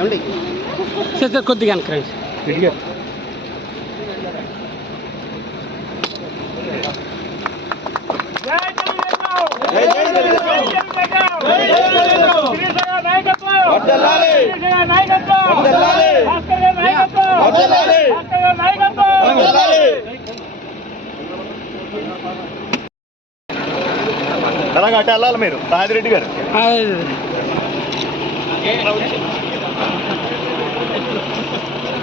ఏమండి sir sir కొద్దిగా వెనక్కి రండి జై జై తెలుగుదేశం. జై జై తెలుగుదేశం. వర్ధిల్లాలి. వర్ధిల్లాలి. వర్ధిల్లాలి. వర్ధిల్లాలి. అలాగే అటు వెళ్ళాలి మీరు రాజిరెడ్డి గారు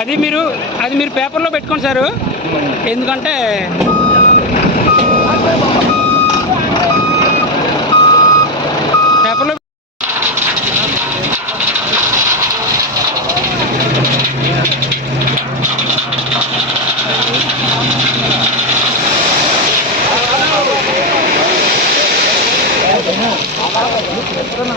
అది మీరు అది మీరు పేపర్లో పెట్టుకోండి సార్. ఎందుకంటే పక్కన.